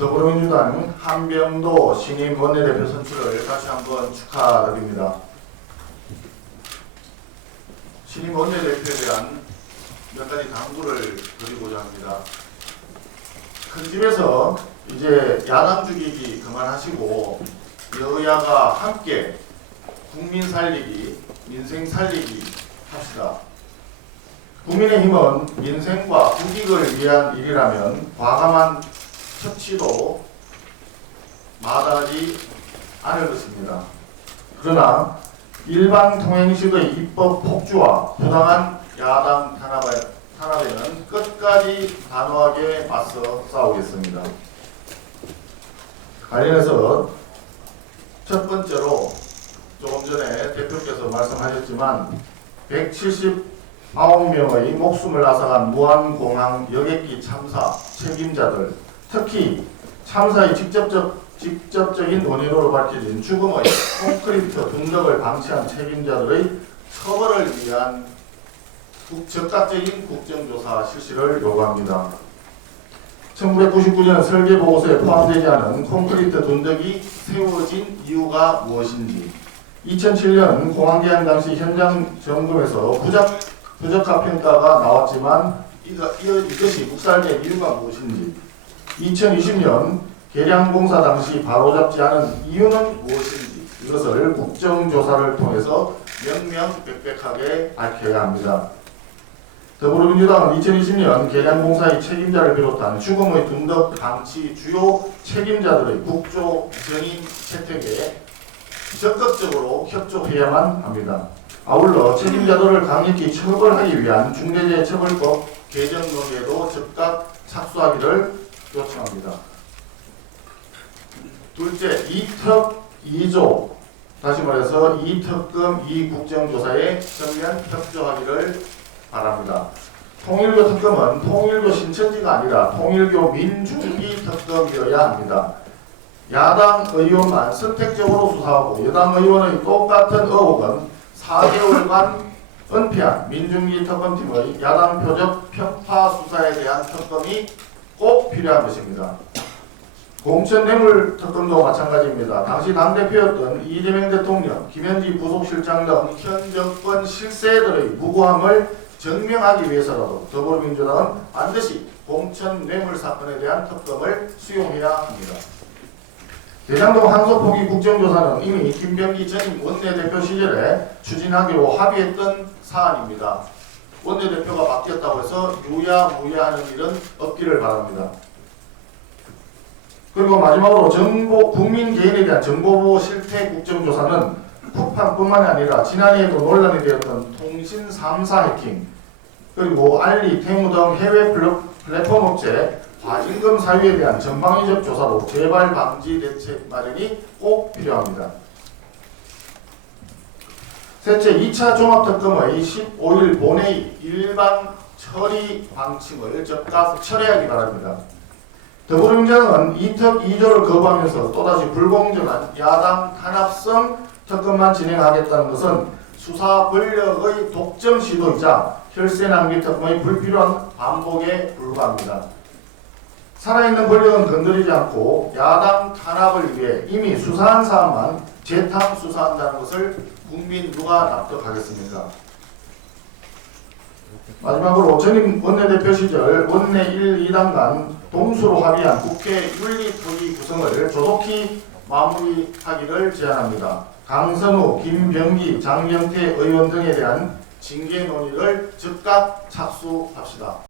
더불어민주당 한병도 신임 원내대표 선출을 다시 한번 축하드립니다. 신임 원내대표에 대한 몇 가지 당부를 드리고자 합니다. 큰 집에서 이제 야당 죽이기 그만하시고 여야가 함께 국민 살리기, 민생 살리기 합시다. 국민의힘은 민생과 국익을 위한 일이라면 과감한 척치도 마다하지 않을 것입니다. 그러나 일방통행식의 입법 폭주와 부당한 야당 탄압에는 끝까지 단호하게 맞서 싸우겠습니다. 관련해서 첫 번째로 조금 전에 대표께서 말씀하셨지만 179명의 목숨을 앗아간 무안공항 여객기 참사 책임자들, 특히 참사의 직접적인 원인으로 밝혀진 죽음의 콘크리트 dun덕을 방치한 책임자들의 처벌을 위한 적극적인 국정조사 실시를 요구합니다. 1999년 설계보고서에 포함되지 않은 콘크리트 dun덕이 세워진 이유가 무엇인지, 2007년 공항개항 당시 현장 점검에서 부적합 평가가 나왔지만 이것이 묵살된 이유가 무엇인지, 2020년 개량공사 당시 바로잡지 않은 이유는 무엇인지 이것을 국정조사를 통해서 명명백백하게 밝혀야 합니다. 더불어민주당은 2020년 개량공사의 책임자를 비롯한 죽음의 dun덕 방치 주요 책임자들의 국조 전임 채택에 적극적으로 협조해야만 합니다. 아울러 책임자들을 강력히 처벌하기 위한 중대재해처벌법 개정 논의에도 즉각 착수하기를 요청합니다. 둘째, 2특 2조, 다시 말해서 2특검 2국정조사에 전면 협조하기를 바랍니다. 통일교 특검은 통일교 신천지가 아니라 통일교 민중기 특검이어야 합니다. 야당 의원만 선택적으로 수사하고 여당 의원의 똑같은 의혹은 4개월간 은폐한 민중기 특검팀의 야당 표적 편파 수사에 대한 특검이 꼭 필요한 것입니다. 공천 뇌물 특검도 마찬가지입니다. 당시 당대표였던 이재명 대통령, 김현지 부속실장 등 현 정권 실세들의 무고함을 증명하기 위해서라도 더불어민주당은 반드시 공천 뇌물 사건에 대한 특검을 수용해야 합니다. 대장동 항소포기 국정조사는 이미 김병기 전임 원내대표 시절에 추진하기로 합의했던 사안입니다. 원내대표가 바뀌었다고 해서 유야무야하는 일은 없기를 바랍니다. 그리고 마지막으로 국민 개인에 대한 정보보호 실태 국정조사는 쿠팡뿐만이 아니라 지난해에도 논란이 되었던 통신 3사 해킹, 그리고 알리, 테무 등 해외 플랫폼 업체 과징금 사유에 대한 전방위적 조사로 재발 방지 대책 마련이 꼭 필요합니다. 셋째, 2차 종합특검의 15일 본회의 일방 처리 방침을 즉각 철회하기 바랍니다. 더불어민주당은 2특 2조를 거부하면서 또다시 불공정한 야당 탄압성 특검만 진행하겠다는 것은 수사 권력의 독점 시도이자 혈세 낭비 특검의 불필요한 반복에 불과합니다. 살아있는 권력은 건드리지 않고 야당 탄압을 위해 이미 수사한 사안만 재탕 수사한다는 것을 국민 누가 납득하겠습니까? 마지막으로 전임 원내대표 시절 원내 1, 2당 간 동수로 합의한 국회 윤리특위 구성을 조속히 마무리하기를 제안합니다. 강선우, 김병기, 장명태 의원 등에 대한 징계 논의를 즉각 착수합시다.